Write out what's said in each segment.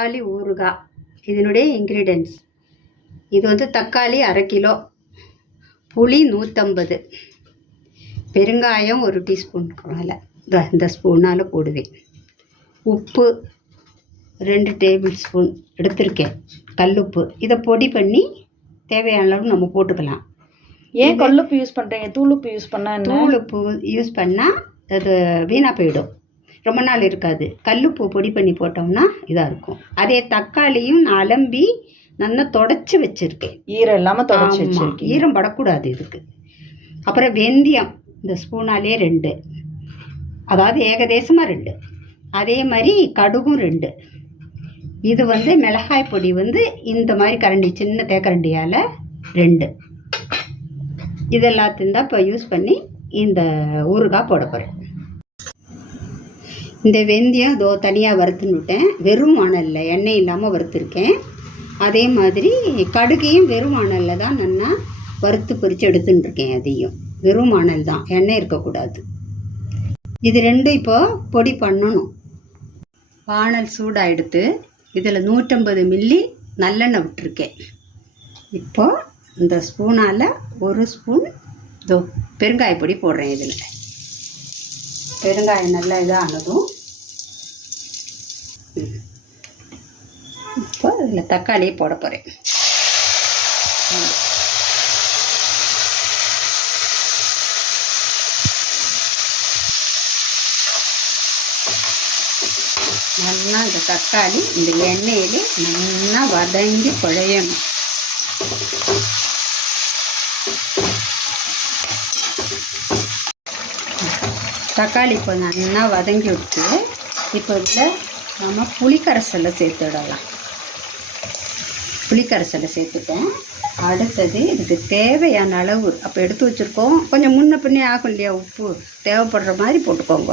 தக்காளி ஊறுகாய். இதனுடைய இன்க்ரீடியன்ட்ஸ் இது வந்து தக்காளி 1/2 கிலோ, புளி 150, பெருங்காயம் 1 டீஸ்பூன் மேலே, இந்த ஸ்பூனால் போடுவேன். உப்பு 2 டேபிள் ஸ்பூன் எடுத்திருக்கேன், கல்லுப்பு. இதை பொடி பண்ணி தேவையான அளவு நம்ம போட்டுக்கலாம். ஏன் கல்லுப்பு யூஸ் பண்ணுறீங்க? தூளுப்பு யூஸ் பண்ணால்? தூளுப்பு யூஸ் பண்ணால் அது வீணாக போயிடும், ரொம்ப நாள் இருக்காது. கல்லுப்பு பொடி பண்ணி போட்டோம்னா இதாக இருக்கும். அதே தக்காளியும் நான் அலம்பி நல்லா தொடச்சி வச்சுருக்கேன், ஈரம் இல்லாமல் தொடச்சி வச்சுருக்கேன். ஈரம் படக்கூடாது இதுக்கு. அப்புறம் வெந்தயம் இந்த ஸ்பூனாலே 2, அதாவது ஏகதேசமாக 2. அதே மாதிரி கடுகும் 2. இது வந்து மிளகாய் பொடி வந்து இந்த மாதிரி கரண்டி, சின்ன தேக்கரண்டியால் 2. இது எல்லாத்தையும் தான் இப்போ யூஸ் பண்ணி இந்த ஊறுகாய் போட போகிறேன். இந்த வெந்தயம் இதோ தனியாக வறுத்துன்னு விட்டேன், வெறும் வாணலில், எண்ணெய் இல்லாமல் வறுத்துருக்கேன். அதே மாதிரி கடுகையும் வெறும் வாணலில் தான் நல்லா வறுத்து பொரித்து எடுத்துட்டுருக்கேன். அதையும் வெறும் வாணல் தான், எண்ணெய் இருக்கக்கூடாது. இது 2 இப்போ பொடி பண்ணணும். வாணல் சூடாக எடுத்து இதில் 150 மில்லி நல்லெண்ணெய் விட்டுருக்கேன். இப்போது இந்த ஸ்பூனால் 1 ஸ்பூன் இதோ பெருங்காய பொடி போடுறேன். இதில் பெருங்காயம் நல்லா இதானதும் இப்போ இதில் தக்காளியை போட போகிறேன். நல்லா இந்த தக்காளி இந்த எண்ணெயிலே நல்லா வதங்கி குழையணும். தக்காளி இப்போ நல்லா வதங்கி விட்டு இப்போ இதில் நம்ம புளிக்கரைசலை சேர்த்துடலாம். புளிக்கரைசலை சேர்த்துட்டேன். அடுத்தது இதுக்கு தேவையான அளவு அப்போ எடுத்து வச்சுருக்கோம். கொஞ்சம் முன்ன பின்னே ஆகும் இல்லையா, உப்பு தேவைப்படுற மாதிரி போட்டுக்கோங்க.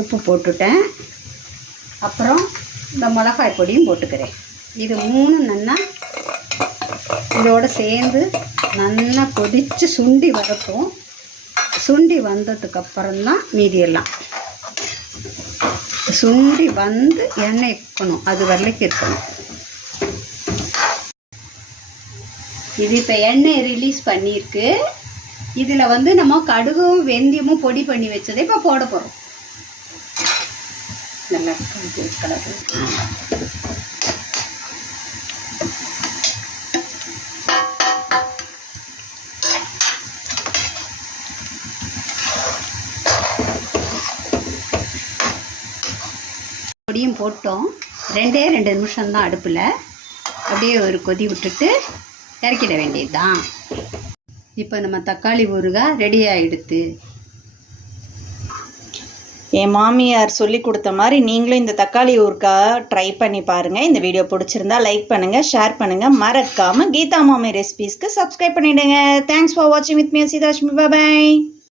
உப்பு போட்டுட்டேன். அப்புறம் இந்த மிளகாய் பொடியும் போட்டுக்கிறேன். இது 3 நல்லா இதோடு சேர்ந்து நல்லா கொதித்து சுண்டி வரட்டும். சுண்டி வந்ததுக்கப்புறம்தான் மீதியெல்லாம். சுண்டி வந்து எண்ணெய் இருக்கணும், அது வரலைக்கு இருக்கணும். இது இப்போ எண்ணெய் ரிலீஸ் பண்ணியிருக்கு. இதில் வந்து நம்ம கடுகும் வெந்தயமும் பொடி பண்ணி வச்சதை இப்போ போட போகிறோம். நல்லா கலர் பொடியும் போட்டோம். 2 நிமிஷம்தான் அடுப்பில். அப்படியே ஒரு கொதி விட்டுட்டு இறக்கிட வேண்டியதுதான். இப்போ நம்ம தக்காளி ஊறுகாய் ரெடி ஆகிடுது. என் மாமியார் சொல்லி கொடுத்த மாதிரி நீங்களும் இந்த தக்காளி ஊறுகாய் ட்ரை பண்ணி பாருங்கள். இந்த வீடியோ பிடிச்சிருந்தா லைக் பண்ணுங்கள், ஷேர் பண்ணுங்கள். மறக்காமல் கீதா மாமி ரெசிபீஸ்க்கு சப்ஸ்கிரைப் பண்ணிவிடுங்க. தேங்க்ஸ் ஃபார் வாட்சிங் வித் மீ சீதாலட்சுமி. பாய்.